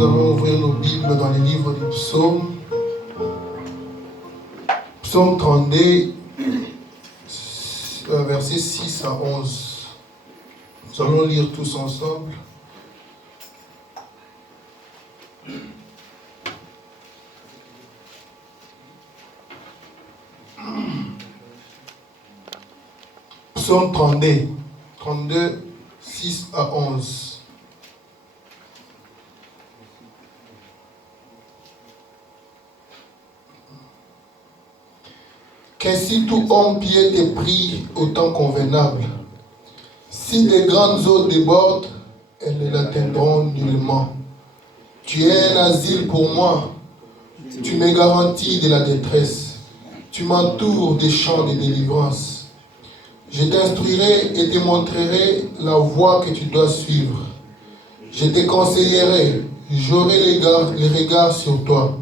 Nous allons ouvrir nos Bibles dans les livres du psaume. Psaume 32, versets 6 à 11. Nous allons lire tous ensemble. Psaume 32, 6 à 11. Qu'ainsi tout homme pied est pris au temps convenable. Si des grandes eaux débordent, elles ne l'atteindront nullement. Tu es un asile pour moi. Tu me garantis de la détresse. Tu m'entoures des champs de délivrance. Je t'instruirai et te montrerai la voie que tu dois suivre. Je te conseillerai, j'aurai les regards sur toi.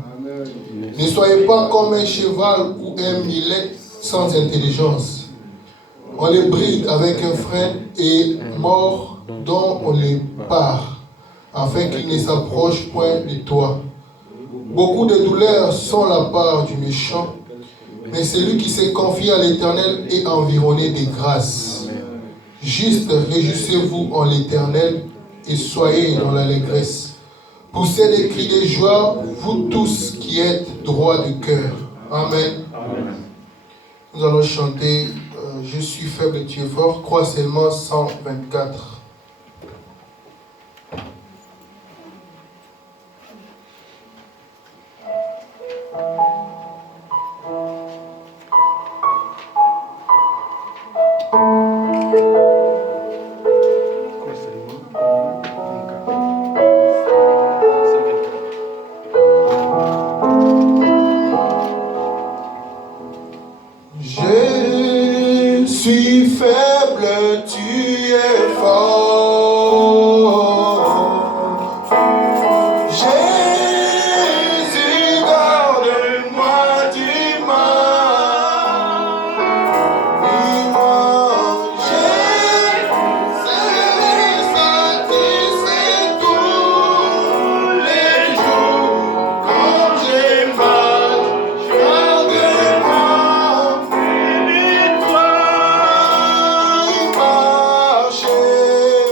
Ne soyez pas comme un cheval ou un mulet sans intelligence. On les bride avec un frein et mord dont on les part, afin qu'ils ne s'approchent point de toi. Beaucoup de douleurs sont la part du méchant, mais celui qui se confie à l'Éternel est environné de grâce. Juste réjouissez-vous en l'Éternel et soyez dans l'allégresse. Poussez des cris de joie, vous tous qui êtes droits de cœur. Amen. Amen. Nous allons chanter Je suis faible et tu es fort. Crois seulement 124. Je suis faible, tu es fort. Jésus, garde-moi du mal. Oui, moi, serai satisfait tous les jours. Quand j'ai mal, garde-moi. Marcher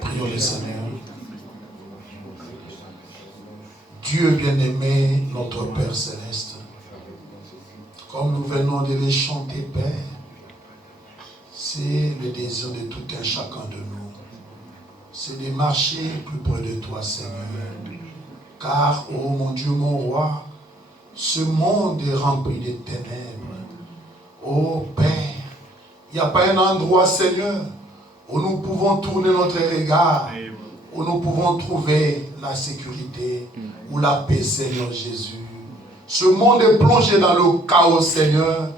Prions le Seigneur. Dieu bien-aimé, notre Père Céleste, comme nous venons de les chanter, Père, c'est le désir de tout un chacun de nous. C'est de marcher plus près de toi, Seigneur. Car, oh mon Dieu, mon roi, ce monde est rempli de ténèbres. Oh Père, il n'y a pas un endroit, Seigneur, où nous pouvons tourner notre regard, où nous pouvons trouver la sécurité ou la paix, Seigneur Jésus. Ce monde est plongé dans le chaos, Seigneur,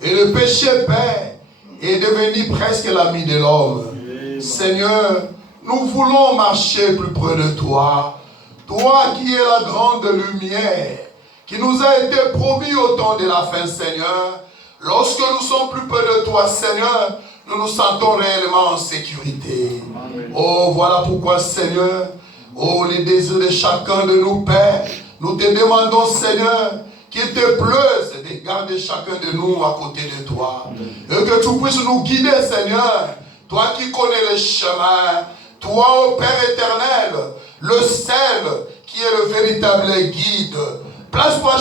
et le péché, Père, est devenu presque l'ami de l'homme. Seigneur, nous voulons marcher plus près de toi, toi qui es la grande lumière, qui nous a été promis au temps de la fin, Seigneur. Lorsque nous sommes plus près de toi, Seigneur, nous nous sentons réellement en sécurité. Amen. Oh, voilà pourquoi, Seigneur, oh, les désirs de chacun de nous, Père, nous te demandons, Seigneur, qu'il te plaise de garder chacun de nous à côté de toi. Amen. Et que tu puisses nous guider, Seigneur, toi qui connais le chemin, toi, ô Père éternel, le seul qui est le véritable guide. Place-toi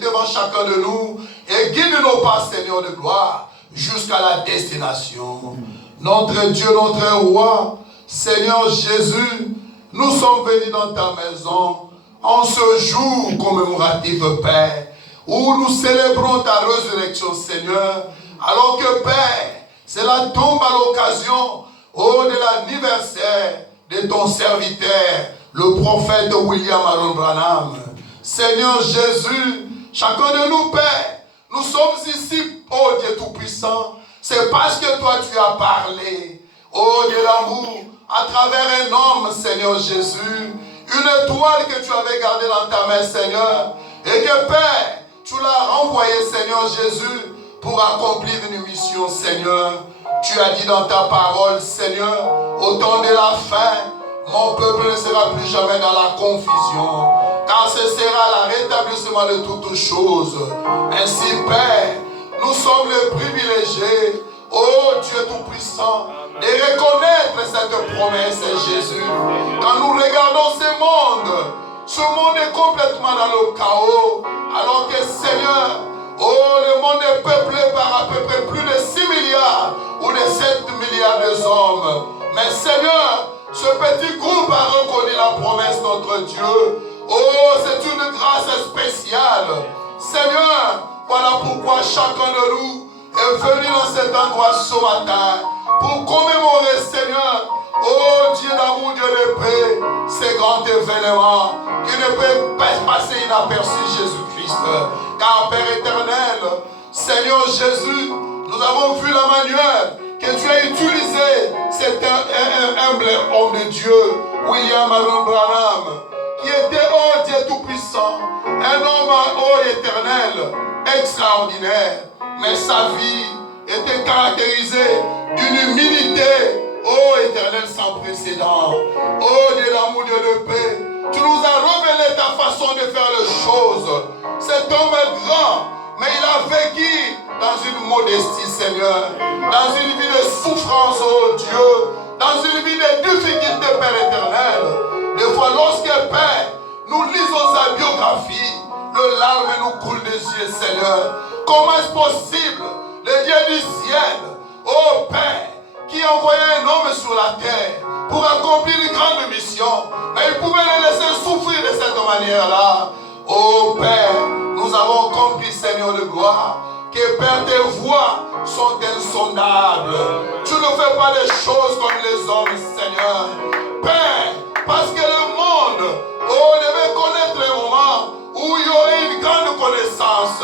devant chacun de nous et guide nos pas, Seigneur de gloire, jusqu'à la destination. Notre Dieu, notre roi, Seigneur Jésus, nous sommes venus dans ta maison en ce jour commémoratif, Père, où nous célébrons ta résurrection, Seigneur, alors que, Père, cela tombe à l'occasion de l'anniversaire de ton serviteur, le prophète William Aaron Branham. Seigneur Jésus, chacun de nous, Père, nous sommes ici, oh Dieu Tout-Puissant, c'est parce que toi tu as parlé, oh Dieu d'amour, à travers un homme, Seigneur Jésus, une étoile que tu avais gardée dans ta main, Seigneur, et que, Père, tu l'as renvoyé, Seigneur Jésus, pour accomplir une mission, Seigneur. Tu as dit dans ta parole, Seigneur, au temps de la fin, mon peuple ne sera plus jamais dans la confusion, car ce sera le rétablissement de toutes choses. Ainsi, Père, nous sommes les privilégiés, ô Dieu Tout-Puissant, de reconnaître cette promesse, Jésus. Quand nous regardons ce monde est complètement dans le chaos, alors que, Seigneur, le monde est peuplé par à peu près plus de 6 milliards ou de 7 milliards d'hommes. Mais, Seigneur, ce petit groupe a reconnu la promesse de notre Dieu. Oh, c'est une grâce spéciale. Seigneur, voilà pourquoi chacun de nous est est venu dans cet endroit ce matin pour commémorer, Seigneur, oh Dieu d'amour, Dieu de paix, ces grands événements qui ne peuvent pas passer inaperçus, Jésus-Christ. Car Père éternel, Seigneur Jésus, nous avons vu la manière que tu as utilisé cet humble homme de Dieu, William Aaron Branham, qui était, oh Dieu Tout-Puissant, un homme, oh éternel, extraordinaire, mais sa vie était caractérisée d'une humilité, oh éternel, sans précédent. Oh Dieu d'amour, Dieu de paix, tu nous as révélé ta façon de faire les choses. Cet homme est grand, mais il a vécu dans une modestie, Seigneur, dans une vie de souffrance, oh Dieu, dans une vie de difficulté, Père éternel. Des fois, lorsque, Père, nous lisons sa biographie, le larme nous coule des yeux, Seigneur. Comment est-ce possible, le Dieu du ciel, oh Père, qui envoyait un homme sur la terre pour accomplir une grande mission, mais il pouvait le laisser souffrir de cette manière-là. Oh Père, nous avons compris, Seigneur de gloire, que Père, tes voies sont insondables. Tu ne fais pas des choses comme les hommes, Seigneur. Père, parce que le monde, oh, devait connaître les moments où il y aurait une grande connaissance,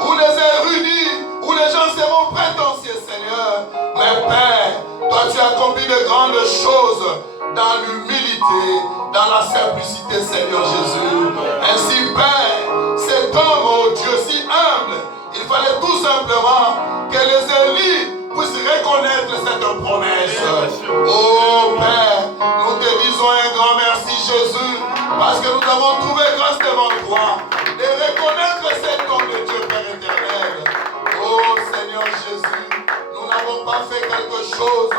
où les érudits, où les gens seront prétentieux, Seigneur. Mais Père, toi tu as accompli de grandes choses dans l'humilité, dans la simplicité, Seigneur Jésus. Ainsi, Père, cet homme, oh Dieu, si humble, il fallait tout simplement que les élus puissent reconnaître cette promesse. Oh Père, nous te disons un grand merci, Jésus, parce que nous avons trouvé grâce devant toi de reconnaître cet homme de Dieu, Père éternel. Oh Seigneur Jésus, nous n'avons pas fait quelque chose,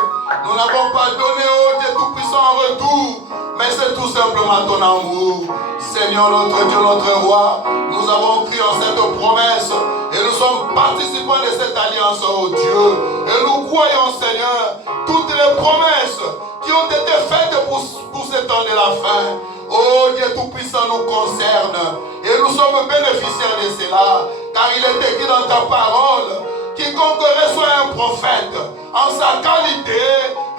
nous n'avons pas donné au Dieu Tout-Puissant en retour, mais c'est tout simplement ton amour. Seigneur notre Dieu, notre roi, nous avons cru en cette promesse et nous sommes participants de cette alliance, oh Dieu. Et nous croyons, Seigneur, toutes les promesses qui ont été faites pour ce temps de la fin. Oh Dieu Tout-Puissant nous concerne et nous sommes bénéficiaires de cela, car il est écrit dans ta parole: quiconque reçoit un prophète en sa qualité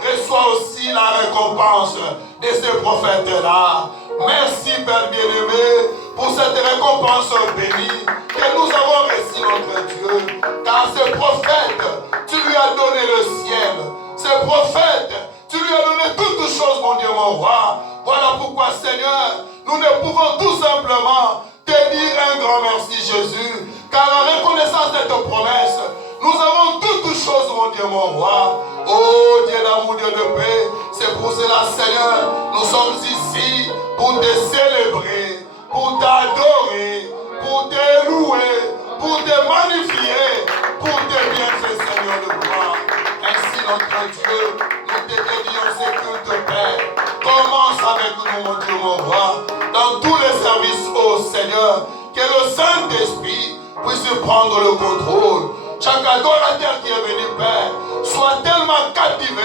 reçoit aussi la récompense de ces prophètes-là. Merci Père bien-aimé pour cette récompense bénie que nous avons reçue, notre Dieu. Car ce prophète, tu lui as donné le ciel. Ce prophète, tu lui as donné toutes choses, mon Dieu, mon roi. Voilà pourquoi, Seigneur, nous ne pouvons tout simplement te dire un grand merci, Jésus. Car en reconnaissance de cette promesse, nous avons toutes choses, mon Dieu, mon roi. Oh Dieu d'amour, Dieu de paix, c'est pour cela, Seigneur, nous sommes ici pour te célébrer, pour t'adorer, pour te louer, pour te magnifier, pour te bienfaits, Seigneur de gloire. Ainsi, notre Dieu, nous te dédions ce culte, Père. Commence avec nous, mon Dieu, mon roi, dans tous les services, oh Seigneur, que le Saint-Esprit puisse prendre le contrôle. Chaque adorateur qui est venu, Père, soit tellement captivé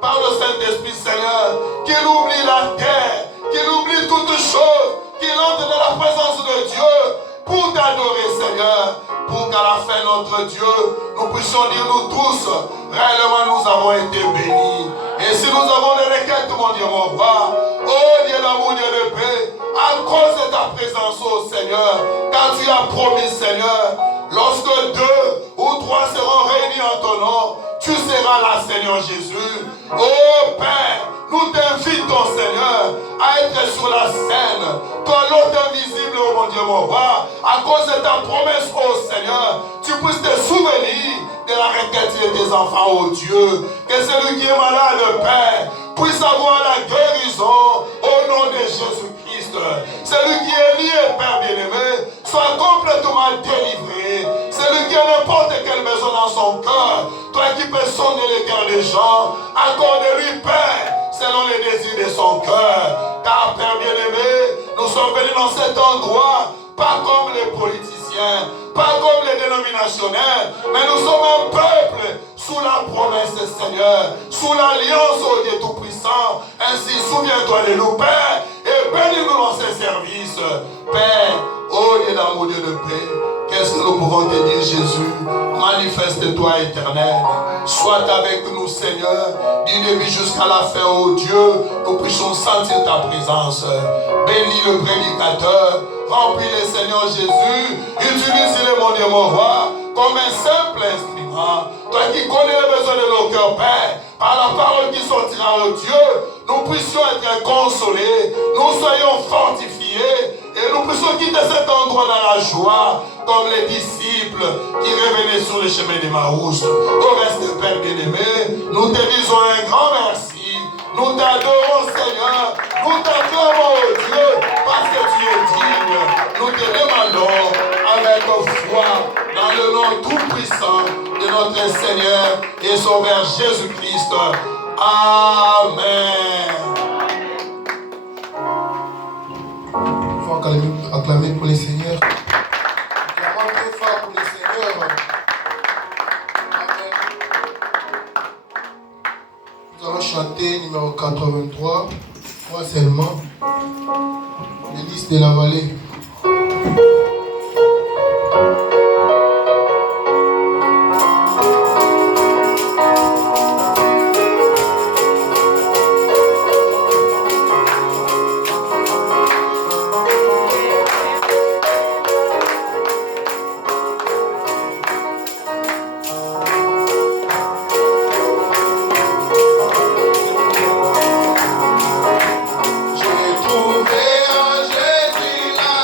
par le Saint-Esprit, Seigneur, qu'il oublie la terre, qu'il oublie toutes choses, qu'il entre dans la présence de Dieu pour t'adorer, Seigneur, pour qu'à la fin, notre Dieu, nous puissions dire, nous tous, réellement, nous avons été bénis. Et si nous avons des requêtes, mon Dieu, mon roi, oh Dieu d'amour, Dieu de paix, à cause de ta présence, oh Seigneur, car tu as promis, Seigneur, lorsque 2 ou 3 seront réunis en ton nom, tu seras là, Seigneur Jésus. Oh Père, nous t'invitons, Seigneur, à être sur la scène, toi l'autre invisible, oh mon Dieu, mon roi, à cause de ta promesse, oh Seigneur, tu puisses te souvenir de la requête de tes enfants, oh Dieu, que celui qui est malade, Père, puisse avoir la guérison au nom de Jésus-Christ. Celui qui est lié, Père bien-aimé, soit complètement délivré. Celui qui a n'importe quelle maison dans son cœur, toi qui peux sonder les cœurs des gens, accorde-lui, Père, selon les désirs de son cœur. Car, Père bien-aimé, nous sommes venus dans cet endroit, pas comme les politiciens, pas comme les dénominationnels, mais nous sommes un peuple sous la promesse, Seigneur, sous l'alliance au Dieu Tout-Puissant. Ainsi, souviens-toi de nous, Père, et bénis-nous dans ces services. Père, ô Dieu d'amour, Dieu de paix, que qu'est-ce que nous pouvons te dire, Jésus? Manifeste-toi, Éternel. Sois avec nous, Seigneur, du début jusqu'à la fin, oh Dieu, nous puissions sentir ta présence. Bénis le prédicateur, remplis-le, Seigneur Jésus. Utilise-le, mon Dieu, mon roi, comme un simple instrument. Toi qui connais les besoins de nos cœurs, Père, par la parole qui sortira, oh Dieu, nous puissions être consolés, nous soyons fortifiés, et nous puissions quitter cet endroit dans la joie, comme les disciples qui revenaient sur le chemin d'Emmaüs. Au reste, Père bien-aimé, nous te disons un grand merci. Nous t'adorons, Seigneur. Nous t'acclamons, oh Dieu, parce que tu es digne. Nous te demandons avec foi, dans le nom tout-puissant de notre Seigneur et Sauveur Jésus-Christ. Amen. Il faut acclamer pour les seigneurs. Acclamons très fort pour les seigneurs. Amen. Nous allons chanter numéro 83, moi seulement, les listes de la vallée. J'ai trouvé en Jésus la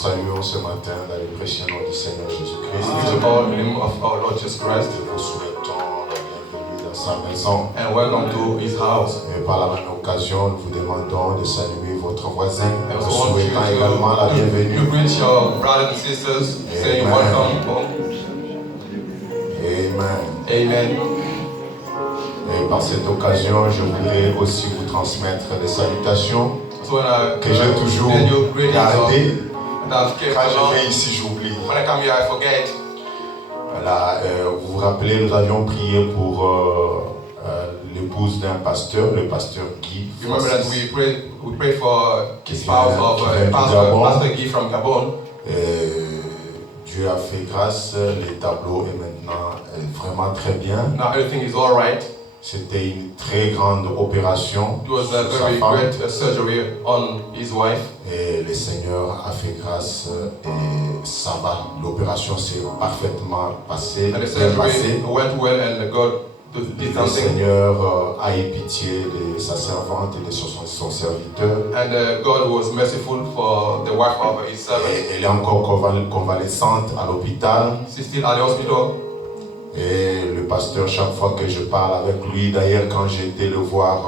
saluons ce matin dans le précieux nom du Seigneur Jésus-Christ. To all in the name of our Lord Jesus Christ. Nous vous souhaitons la bienvenue dans sa maison. And welcome to his house. Et par la même occasion, nous vous demandons de saluer votre voisin. I Nous also want you souhaitons également la to bienvenue. greet your brothers and sisters, saying Amen. welcome home. Amen. Amen. Et par cette occasion, je voudrais aussi vous transmettre des salutations So when I que j'ai toujours send you greetings gardées. and I've kept Quand je along, vais ici, j'oublie. when I come here I forget. Voilà, vous vous rappelez, nous avions prié pour l'épouse d'un pasteur, le pasteur Guy. You remember that we prayed for Qui the spouse vient- of qui vient du Gabon. Pastor Guy from Gabon. Dieu a fait grâce, les tableaux est maintenant vraiment très bien. Now everything is all right. C'était une très grande opération It was a sur sa very femme. great surgery on his wife. Et le Seigneur a fait grâce et ça va. L'opération s'est parfaitement passée, And the bien passée. surgery went well and God did Le something. Seigneur a eu pitié de sa servante et de son serviteur. And God was merciful for the wife of his servant. Et elle est encore convalescente à l'hôpital. She's still at the hospital. Et le pasteur, chaque fois que je parle avec lui, d'ailleurs quand j'ai été le voir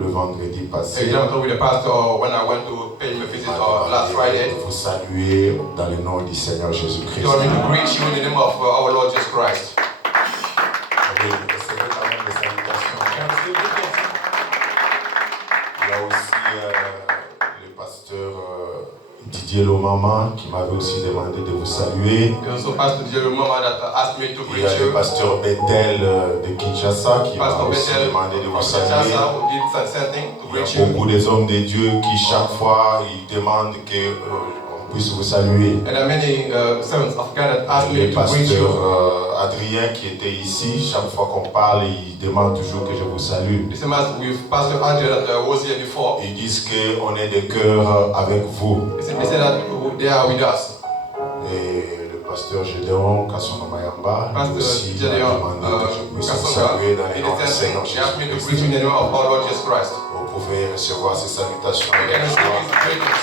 le vendredi passé, Every time I talk with the pastor when I went to pay him a visit last Friday, vous saluer dans le nom du Seigneur he Jésus-Christ. told me to greet you in the name of our Lord Jesus Christ. Oui, recevez quand même les salutations. Il y a aussi le pasteur Didier Lomama qui m'avait aussi demandé de vous saluer. There's also Pastor Jerry Mama that asked me to Il y a greet le you. pasteur Bethel de Kinshasa qui m'a Pastor aussi Bethel demandé de from vous saluer. Kinshasa who did the same thing to Il y greet a you. beaucoup des hommes de Dieu qui chaque fois ils demandent qu'on puisse vous saluer. And there are many servants of God that asked me Le to greet pasteur you. Adrien qui était ici, chaque fois qu'on parle, il demande toujours que je vous salue. The same as with Pastor Andrew that was here before. Ils disent qu'on est de cœur avec vous. They say that they are with us. Et le pasteur Gédéon Kassonga Mayamba Pastor aussi m'a Gideon demandé que je puisse vous Kasonga saluer dans le did nom du the same Seigneur thing. He asked me to greet Jésus-Christ. you in the name of our Lord Jesus Christ. Vous pouvez recevoir ces salutations You can avec receive joie. his greetings.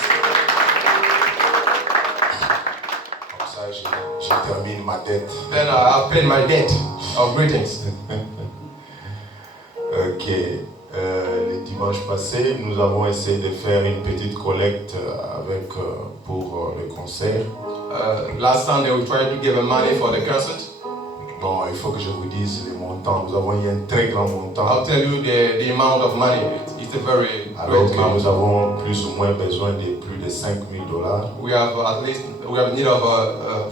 Comme ça, je termine ma dette. Then I've paid my debt of greetings. Ok. Le dimanche passé, nous avons essayé de faire une petite collecte pour le concert. Last Sunday we tried to give money for the concert. Bon, il faut que je vous dise les montants. Nous avons eu un très grand montant. I'll tell you the amount of money. It's a very Alors great que amount. nous avons plus ou moins besoin de plus de $5,000. We have need of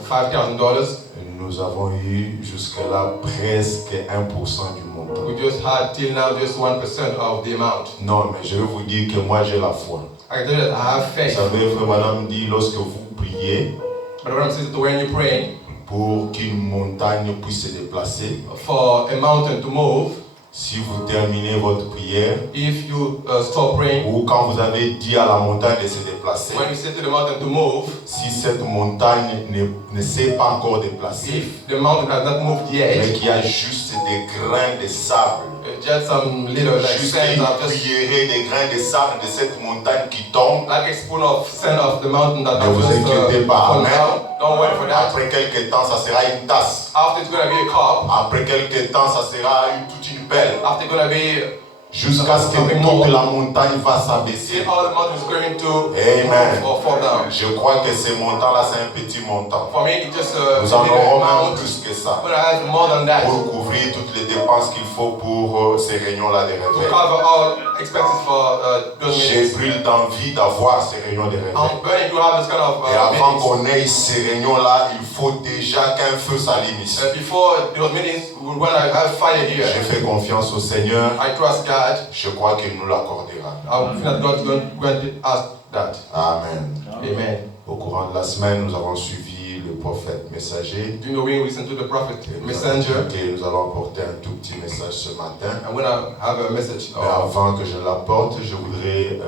$5,000. Nous avons eu jusque-là presque 1% du montant. We just had till now just 1% of the amount. Non, mais je vais vous dire que moi j'ai la foi. I can tell you that I have Vous faith. savez, frère Madame dit, lorsque vous priez But what I'm saying is that when you pray pour qu'une montagne puisse se déplacer, for a mountain to move, si vous terminez votre prière, if you stop praying, ou quand vous avez dit à la montagne de se déplacer, when you say to the mountain to move, si cette montagne ne s'est pas encore déplacée, if the mountain has not moved mais yet, qu'il y a juste des grains de sable, just some little like juste sand une of just cuillerée de grains de sable de cette montagne qui tombe, like a spoon of sand of the mountain that ne vous has just inquiétez pas, fallen amen. down. Don't wait for that. Après quelques temps, ça sera une tasse. After it's gonna be a cup. Après quelques temps, ça sera toute une pelle. After it's gonna be Jusqu'à ce que toute la montagne va s'abaisser. see all the mountains going to Amen. or fall down. Je crois que ce montant-là, c'est un petit montant. For me, it's just Nous a en little aurons même amount, plus que ça. but I have more than that Pour couvrir toutes les dépenses qu'il faut pour ces réunions-là de to réveil. cover all expenses for those J'ai meetings. pris d'envie d'avoir ces réunions de réveil. I'm going to have this kind of Et avant meetings. qu'on ait ces réunions-là, il faut déjà qu'un feu s'allume ici. Before those meetings, we want to have fire here. J'ai fait confiance au Seigneur. I trust God. Je crois qu'il nous l'accordera. I feel that God is going to ask that. Amen. Amen. Au courant de la semaine, nous avons suivi le prophète messager. During the week, we listen to the prophet Et messenger. nous allons apporter un tout petit message ce matin. I'm going to have a message. Mais avant que je l'apporte, je voudrais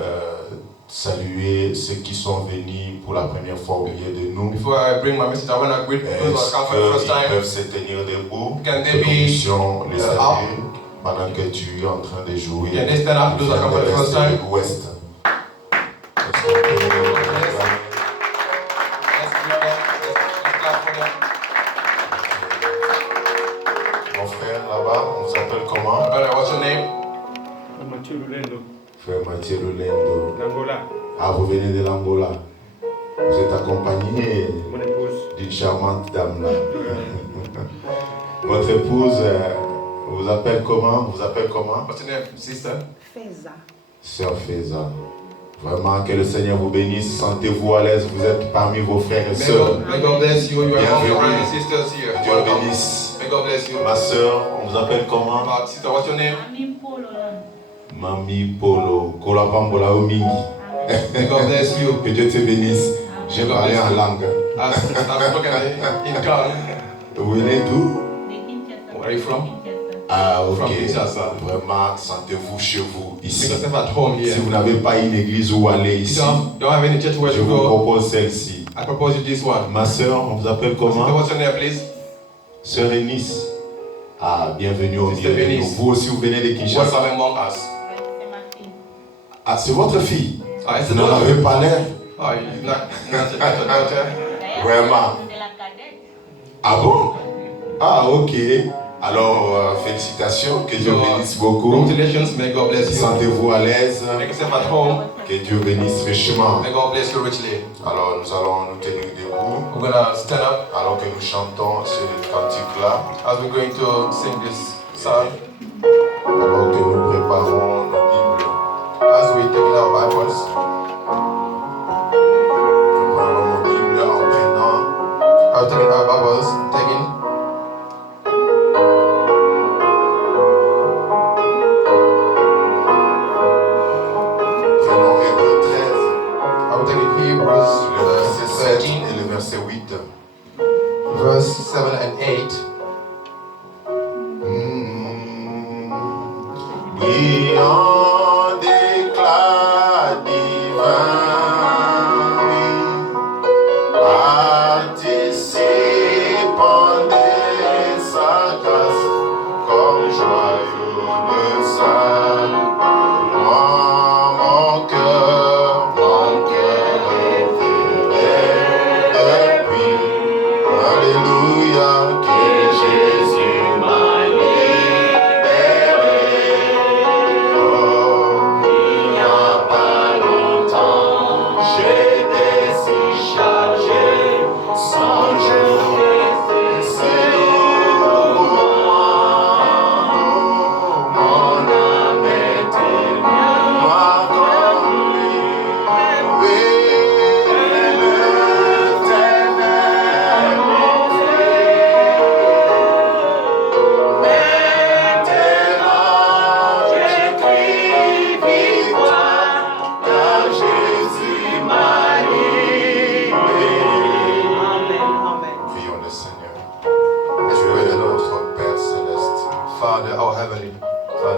saluer ceux qui sont venus pour la première fois au milieu de nous. Before I bring my message, I want to greet those who have come for the first Est-ce qu'ils time. peuvent se tenir debout? Can they Que nous be, puissions les up? saluer pendant que tu es en train de jouer. Can they stand up, those who have come for the first Viens de time? l'Est et de l'Ouest. Est-ce qu'on peut les regarder? Marcelo Lendo. L'Angola, Ah, vous venez de l'Angola. Vous êtes accompagné mon épouse. d'une charmante dame là. Votre épouse vous appelle comment? Vous appelle comment? What's your name, sister? Feza. Sœur Feza. Vraiment que le Seigneur vous bénisse. Sentez-vous à l'aise. Vous êtes parmi vos frères et sœurs. May God bless you. You are among your Bienvenue. brothers and sisters here. Dieu vous Welcome. bénisse. May God bless you. Ma sœur, on vous appelle comment? Sister, what's your name? Mami Polo. Kolabambola Omingi. May God bless you. Que Dieu te bénisse. J'ai parlé en langue. I've spoken in tongue. Vous venez d'où? Where are you from? Ah, ok. From Kinshasa. Vraiment, sentez-vous chez vous Make ici. yourself at home here. Si vous n'avez pas une église où aller You ici, don't have any church where je to vous go. propose celle-ci. I propose you this one. Ma sœur, on vous appelle Sister, comment? what's your name, please? Sœur Eunice. Ah, bienvenue au Sister milieu de nous. Eunice. Vous aussi, vous venez de Kinshasa. Welcome among us. Ah, c'est votre fille. Ah, it's Vous n'en a avez pas l'air. Oh, you're not your daughter? Vraiment. Ah bon? Ah, ok. Alors, félicitations. Que Dieu bénisse beaucoup. Congratulations, may God bless you. Sentez-vous à l'aise. Make yourself at home. Que Dieu bénisse richement. May God bless you richly. Alors, nous allons nous tenir debout. We're gonna stand up Alors que nous chantons ce cantique-là. as we're going to sing this song. Alors que nous préparons nos Bibles. As we take our Bibles, Préparons nos Bibles en prenant. are taking our Bibles, taking. Prenons Hébreux 13. I will take Hebrews Le verset 7 13, et le verset 8. verse 7 and 8. Brillant d'éclat divin, participant de sa grâce, comme joyeux le saint. Moi, mon cœur est fidèle depuis. Alléluia, que Jésus m'a libéré. Oh, il n'y a pas longtemps, j'étais si chargé, sans jour, c'est doux pour moi. Oh, mon âme est moi comme lui. Oui, l'éternel mon maintenant j'écris victoire, car Jésus m'a libéré. Prions le Seigneur. Dieu est notre Père céleste. Father, our heavenly,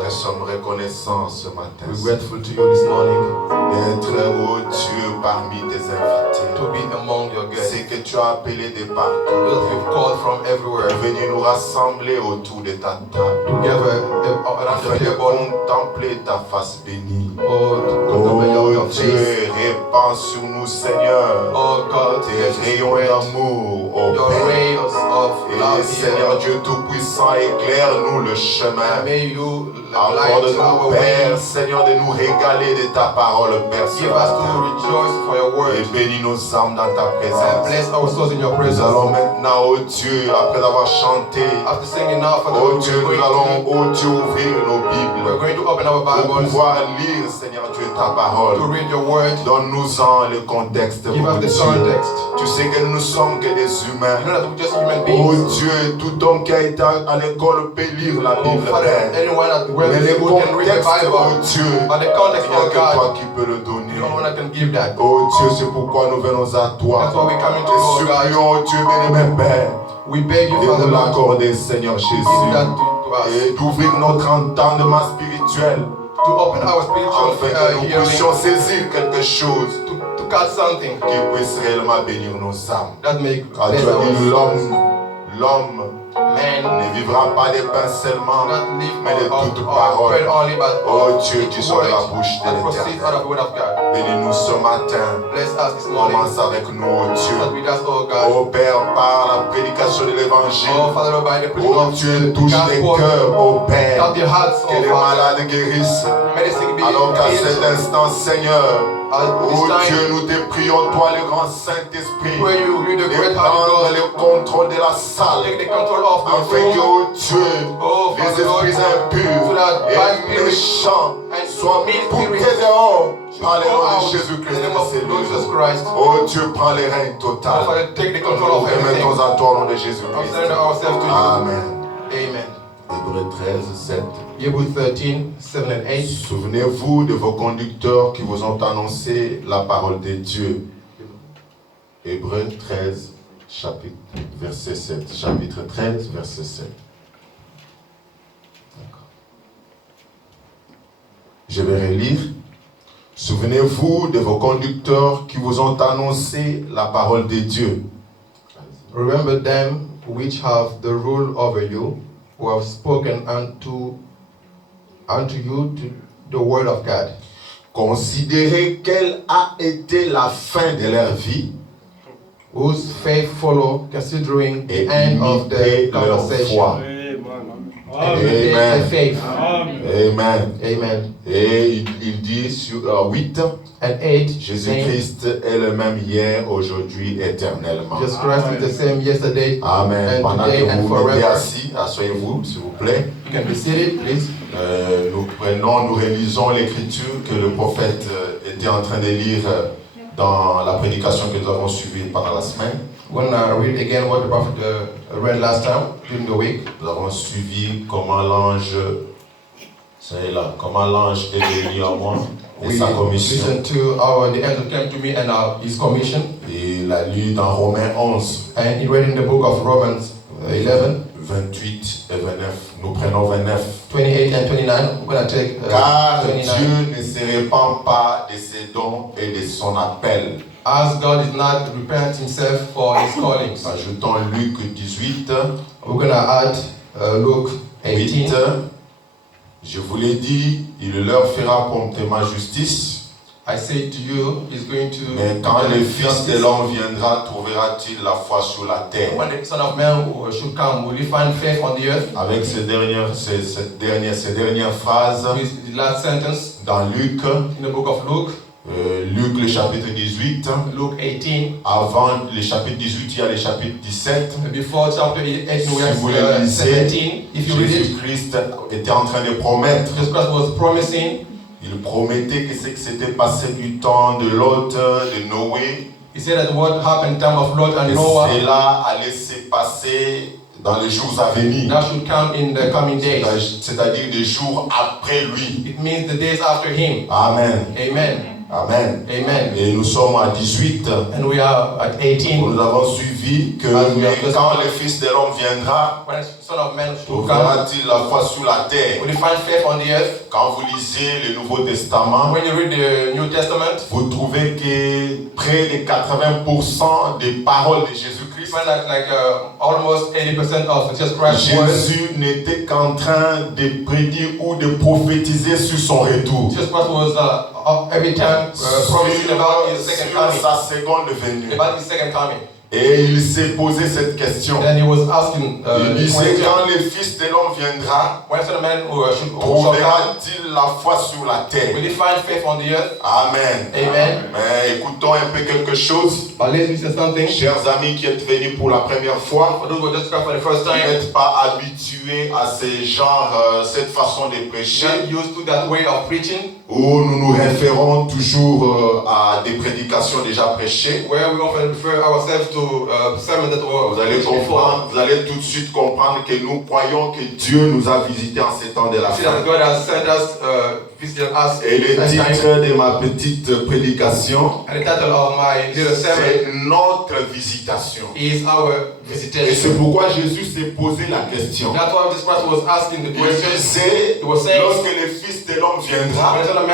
Nous sommes reconnaissants ce matin we're grateful to you this morning d'être, oh Dieu, parmi tes invités. to be among your guests. C'est que tu as appelé de partout. You've called from everywhere Pour venir nous rassembler autour de ta table. together around Afin the de table. contempler ta face bénie. Oh, to contemplate your Oh Dieu, face. répands sur nous, Seigneur, Oh God, tes rayons d'amour, oh your Père. rays of Et love Seigneur here. Dieu Tout-Puissant, éclaire-nous le chemin. May you Encore light de our nous, way. Père, Seigneur, de nous régaler de ta parole, Père, ce Give us to matin. rejoice for your Et word. bénis nos âmes dans ta And présence. bless our souls in your Nous presence. allons maintenant, oh Dieu, après avoir chanté, After singing now, Father, oh we're Dieu, nous allons, oh Dieu, ouvrir nos we're Bibles going to open our pour Bibles pouvoir lire, Seigneur Dieu, ta to parole. read your word. Donne-nous-en le contexte, Give oh us the Dieu. context. Tu sais que nous ne sommes que des You humains. know that we're just human Oh beings. Dieu, tout homme qui a été à l'école peut lire la Oh, Bible, Father, Père. anyone that went Mais to le school can read the contexte, oh Bible. Dieu, But the context, il n'y a oh que toi God, qui peux le donner. you're the one that can give that. Oh Dieu, c'est pourquoi nous venons à toi. That's why we come into Et you, oh God. supplions, oh Dieu, bien-aimé Père, We beg you, de Father, nous Lord, l'accorder, Seigneur give Jésus. that to us. Et d'ouvrir notre entendement spirituel To open our spiritual afin que nous hearing, puissions saisir quelque chose to catch something qui puisse réellement bénir nos âmes. that may Car bless tu as our dit souls. l'homme Man ne vivra pas de pain seulement, not live mais de on toute bread parole. only, but Oh on Dieu, tu sors de la word bouche de that proceeds out l'Éternel. of the word of God. Bénis-nous ce matin. Bless us this morning. Commence avec nous, oh Dieu. That we just, oh God. Oh Père, par la prédication de l'Évangile. Oh Father, by the preaching Oh of Dieu, the touche les gospel, cœurs, oh Père. touch their hearts, Que oh les Father. malades guérissent. May anything be Alors qu'à healed. cet instant, Seigneur, At oh this time, Dieu, nous te prions, toi le grand Saint-Esprit, pray you the de great Holy prendre Ghost, le contrôle de la salle, take the control of the afin que, room. oh Dieu, Oh, les Father Lord, esprits impurs so that et bad spirits méchants and soient mean poussés spirits dehors par le go nom de out in Jésus-Christ the name de of ces Jesus lieux. Christ. Oh Dieu, prends les règnes Oh, total. Father, take the control Nous of everything. remettons à toi au nom de We Jésus-Christ. surrender ourselves to you. Amen. Amen. Hébreux 13, 7. Hebrews 13, 7 and 8. Souvenez-vous de vos conducteurs qui vous ont annoncé la parole de Dieu. Hébreux 13, verset 7. Chapitre 13, verset 7. D'accord. Je vais relire. Souvenez-vous de vos conducteurs qui vous ont annoncé la parole de Dieu. Remember them which have the rule over you, who have spoken unto you to the word of God. Considérez quelle a été la fin de leur vie Whose faith follow, considering et the end of the imitez leur conversation. foi. Imitate Amen. the faith. Amen. Amen. Et il dit sur 8, And 8, saying, Jésus-Christ est le même hier, aujourd'hui, éternellement. Jesus Christ is the same yesterday Amen. and Pendant today que and vous vous mettez forever. assis, asseyez-vous, s'il vous plaît. You can be seated, please. Nous relisons l'écriture que le prophète était en train de lire dans la prédication que nous avons suivie pendant la semaine. We're going to read again what the prophet read last time during the week. Nous avons suivi comment l'ange, c'est là, comment l'ange est venu à moi et We sa commission. listened to the angel came to me and his commission. Et il a lu dans Romains 11, And he read in the book of Romans 11, 28 et 29. Nous prenons 29. 28 and 29. We're going to take Car 29. Dieu ne se répand pas de ses dons et de son appel. As God did not repent himself for his callings. Ajoutons Luc 18, We're going to add Luke 8. 18. Je vous l'ai dit, il leur fera promptement justice. I say to you, he's going to. Mais quand le Fils de l'homme viendra, trouvera-t-il la foi sur la terre? When the Son of Man should come, will he find faith on the earth? Avec ces dernières phrases, With the last sentence dans Luc, in the book of Luke, Luc le chapitre 18, Luke 18. avant le chapitre 18, il y a le chapitre 17. Before chapter 8, Si vous we le have lisez, 17. If you read it, Jésus-Christ était en train de promettre. Jesus Christ was promising. Il promettait que ce qui s'était passé du temps de Lot, de Noé, He said that what happened in time of Lot and et Noah, cela allait se passer dans les jours à venir. that should come in the coming days. C'est-à-dire des jours après lui. It means the days after him. Amen. Amen. Amen. Amen. Et nous sommes à 18. And we are at 18. Nous avons suivi que quand le Fils de l'homme viendra, When the Son of Man should come, trouvera-t-il la foi sur la terre? will he find faith on the earth? Quand vous lisez le Nouveau Testament, When you read the New Testament, vous trouvez que près de 80% des paroles de you Jésus-Christ, find that almost 80% of Jesus Christ's words, Jésus n'était qu'en train de prédire ou de prophétiser sur son retour. Jesus Christ was every time promising about his second Sur coming. sa seconde venue. About his second coming. Et il s'est posé cette question. Then he was asking Il disait, question, quand le Fils de l'homme viendra, when the Son of Man should come, trouvera-t-il la foi sur la terre? will he find faith on the earth? Amen. Amen. Mais écoutons un peu quelque chose. But let's listen to something. Chers amis qui êtes venus pour la première fois, For those who just come for the first vous time, n'êtes pas habitués à cette façon de prêcher, not used to that way of preaching, où nous nous référons toujours à des prédications déjà prêchées. where we often refer ourselves to sermons that were Vous allez preached before. comprendre, vous allez tout de suite comprendre que nous croyons que Dieu nous a visités en ces temps de la See that fin. God has sent us, visited us Et le this time. titre de ma petite prédication, And the title of my little sermon c'est notre visitation. is our Et visitation. c'est pourquoi Jésus s'est posé la question. That's why Jesus Christ was asking the Il question. disait, He was saying, lorsque le Fils de l'homme viendra, when the Son of Man